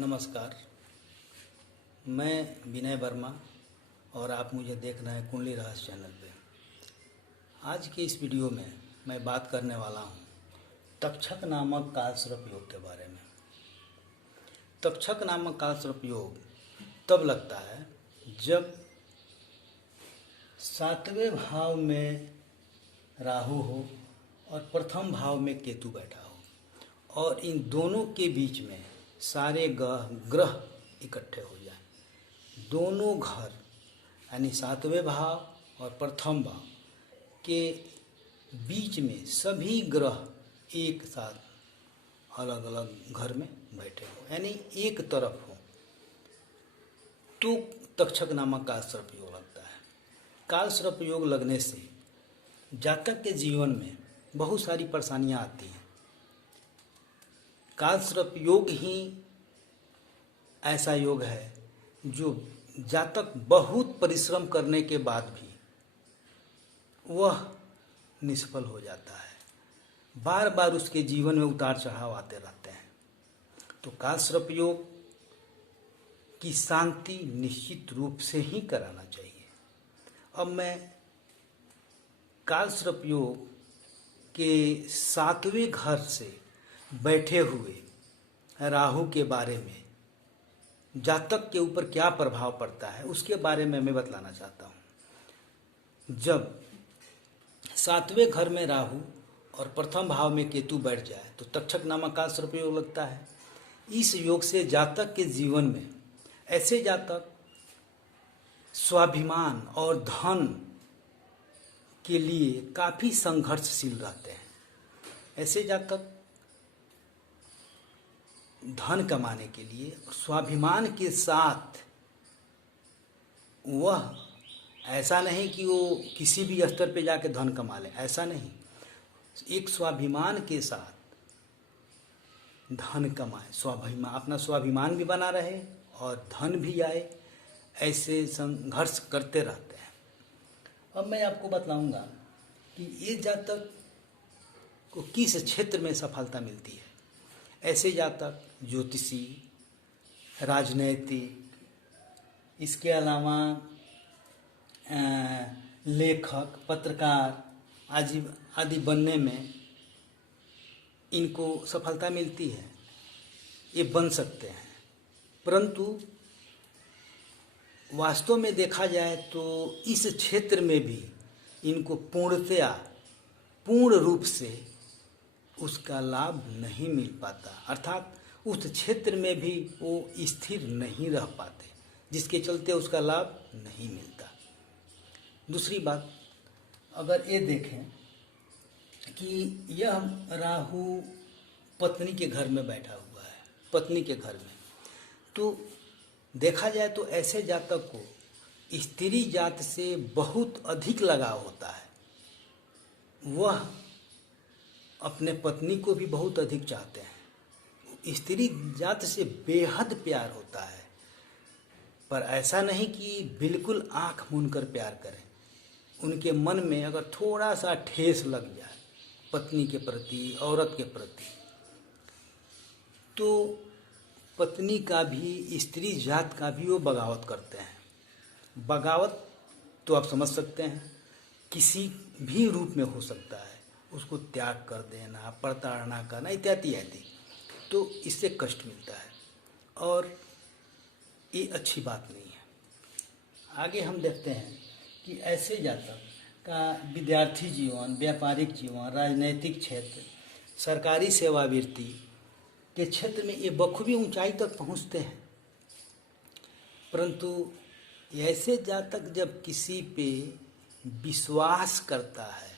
नमस्कार। मैं विनय वर्मा और आप मुझे देख रहे हैं कुंडली रहस्य चैनल पे। आज के इस वीडियो में मैं बात करने वाला हूँ तक्षक नामक कालसर्प योग के बारे में। तक्षक नामक कालसर्प योग तब लगता है जब 7वें भाव में राहु हो और प्रथम भाव में केतु बैठा हो और इन दोनों के बीच में सारे ग्रह इकट्ठे हो जाएं। दोनों घर यानी 7वें भाव और प्रथम भाव के बीच में सभी ग्रह एक साथ अलग अलग घर में बैठे हो यानी एक तरफ हो तो तक्षक नामक कालसर्प योग लगता है। कालसर्प योग लगने से जातक के जीवन में बहुत सारी परेशानियां आती हैं। कालसर्प योग ही ऐसा योग है जो जातक बहुत परिश्रम करने के बाद भी वह निष्फल हो जाता है। बार बार उसके जीवन में उतार चढ़ाव आते रहते हैं। तो कालसर्प योग की शांति निश्चित रूप से ही कराना चाहिए। अब मैं कालसर्प योग के 7वें घर से बैठे हुए राहु के बारे में जातक के ऊपर क्या प्रभाव पड़ता है उसके बारे में मैं बतलाना चाहता हूँ। जब 7वें घर में राहु और प्रथम भाव में केतु बैठ जाए तो तक्षक नामक कालसर्प योग लगता है। इस योग से जातक के जीवन में ऐसे जातक स्वाभिमान और धन के लिए काफ़ी संघर्षशील रहते हैं। ऐसे जातक धन कमाने के लिए स्वाभिमान के साथ वह ऐसा नहीं कि वो किसी भी स्तर पे जाके धन कमा ले, ऐसा नहीं। एक स्वाभिमान के साथ धन कमाए, स्वाभिमान अपना स्वाभिमान भी बना रहे और धन भी आए, ऐसे संघर्ष करते रहते हैं। अब मैं आपको बतलाऊंगा कि ये जातक को किस क्षेत्र में सफलता मिलती है। ऐसे जातक ज्योतिषी, राजनैतिक, इसके अलावा लेखक, पत्रकार आदि बनने में इनको सफलता मिलती है। ये बन सकते हैं, परंतु वास्तव में देखा जाए तो इस क्षेत्र में भी इनको पूर्ण रूप से उसका लाभ नहीं मिल पाता, अर्थात उस क्षेत्र में भी वो स्थिर नहीं रह पाते, जिसके चलते उसका लाभ नहीं मिलता। दूसरी बात, अगर ये देखें कि यह राहु पत्नी के घर में बैठा हुआ है, पत्नी के घर में, तो देखा जाए तो ऐसे जातक को स्त्री जात से बहुत अधिक लगाव होता है। वह अपने पत्नी को भी बहुत अधिक चाहते हैं। स्त्री जात से बेहद प्यार होता है, पर ऐसा नहीं कि बिल्कुल आंख मूंद कर प्यार करें। उनके मन में अगर थोड़ा सा ठेस लग जाए पत्नी के प्रति, औरत के प्रति, तो पत्नी का भी, स्त्री जात का भी वो बगावत करते हैं। बगावत तो आप समझ सकते हैं, किसी भी रूप में हो सकता है। उसको त्याग कर देना, प्रताड़ना करना इत्यादि इत्यादि, तो इससे कष्ट मिलता है और ये अच्छी बात नहीं है। आगे हम देखते हैं कि ऐसे जातक का विद्यार्थी जीवन, व्यापारिक जीवन, राजनैतिक क्षेत्र, सरकारी सेवावृत्ति के क्षेत्र में ये बखूबी ऊंचाई तक पहुंचते हैं। परंतु ऐसे जातक जब किसी पे विश्वास करता है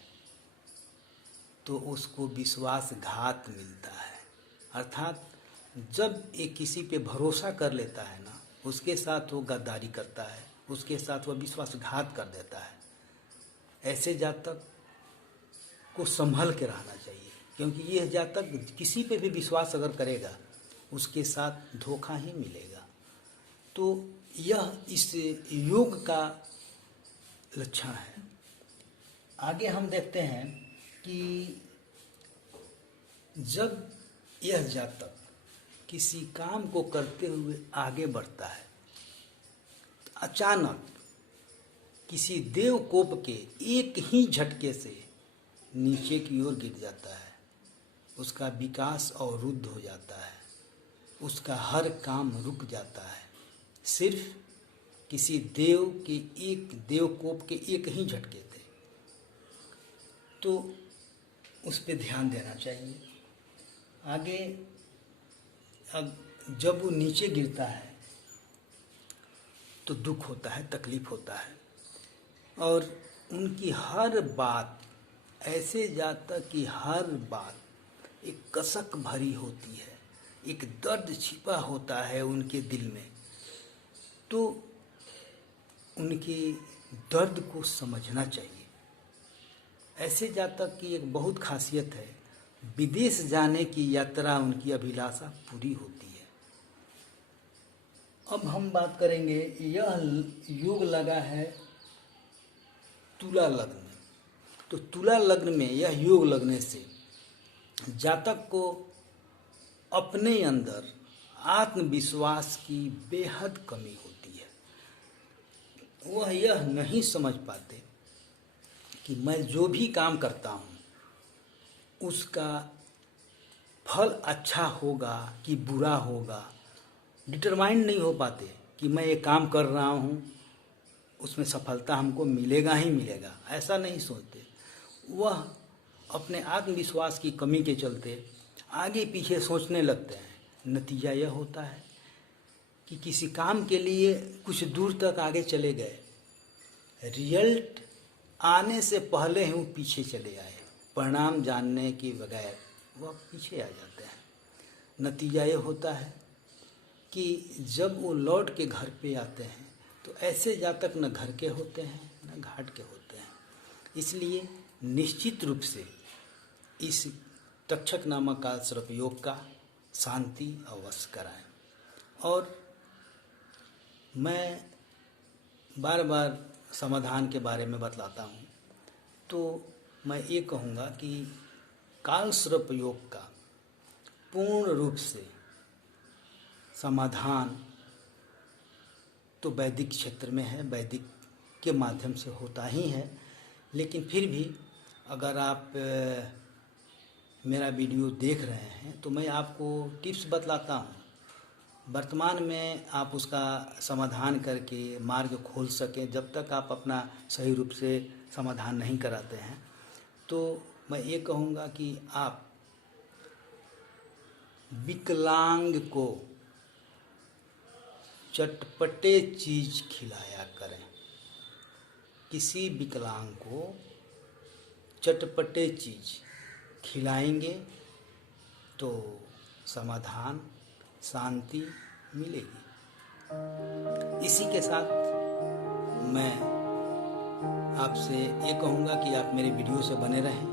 तो उसको विश्वासघात मिलता है। अर्थात जब ये किसी पे भरोसा कर लेता है ना, उसके साथ वो गद्दारी करता है, उसके साथ वो विश्वासघात कर देता है। ऐसे जातक को संभल के रहना चाहिए, क्योंकि यह जातक किसी पे भी विश्वास अगर करेगा उसके साथ धोखा ही मिलेगा। तो यह इस योग का लक्षण है। आगे हम देखते हैं कि जब यह जातक किसी काम को करते हुए आगे बढ़ता है, अचानक किसी देवकोप के एक ही झटके से नीचे की ओर गिर जाता है, उसका विकास अवरुद्ध हो जाता है, उसका हर काम रुक जाता है, सिर्फ किसी देवकोप के एक ही झटके थे। तो उस पर ध्यान देना चाहिए। आगे अब जब वो नीचे गिरता है तो दुख होता है, तकलीफ होता है, और उनकी हर बात ऐसे जाता कि हर बात एक कसक भरी होती है, एक दर्द छिपा होता है उनके दिल में। तो उनके दर्द को समझना चाहिए। ऐसे जातक की एक बहुत खासियत है, विदेश जाने की यात्रा उनकी अभिलाषा पूरी होती है। अब हम बात करेंगे, यह योग लगा है तुला लग्न में। तो तुला लग्न में यह योग लगने से जातक को अपने अंदर आत्मविश्वास की बेहद कमी होती है। वह यह नहीं समझ पाते कि मैं जो भी काम करता हूँ उसका फल अच्छा होगा कि बुरा होगा। डिटरमाइंड नहीं हो पाते कि मैं ये काम कर रहा हूँ उसमें सफलता हमको मिलेगा ही मिलेगा, ऐसा नहीं सोचते। वह अपने आत्मविश्वास की कमी के चलते आगे पीछे सोचने लगते हैं। नतीजा यह होता है कि किसी काम के लिए कुछ दूर तक आगे चले गए, रिजल्ट आने से पहले ही वो पीछे चले आए, परिणाम जानने के बगैर वह पीछे आ जाते हैं। नतीजा यह होता है कि जब वो लौट के घर पे आते हैं तो ऐसे जातक न घर के होते हैं न घाट के होते हैं। इसलिए निश्चित रूप से इस तक्षक नामक काल सर्प योग का शांति अवश्य कराएं। और मैं बार बार समाधान के बारे में बतलाता हूँ, तो मैं ये कहूँगा कि काल सर्प योग का पूर्ण रूप से समाधान तो वैदिक क्षेत्र में है, वैदिक के माध्यम से होता ही है। लेकिन फिर भी अगर आप मेरा वीडियो देख रहे हैं तो मैं आपको टिप्स बतलाता हूँ, वर्तमान में आप उसका समाधान करके मार्ग खोल सकें। जब तक आप अपना सही रूप से समाधान नहीं कराते हैं तो मैं ये कहूँगा कि आप विकलांग को चटपटे चीज़ खिलाया करें। किसी विकलांग को चटपटे चीज़ खिलाएंगे तो समाधान, शांति मिलेगी। इसी के साथ मैं आपसे ये कहूँगा कि आप मेरे वीडियो से बने रहें,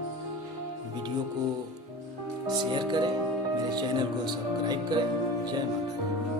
वीडियो को शेयर करें, मेरे चैनल को सब्सक्राइब करें। जय माता दी।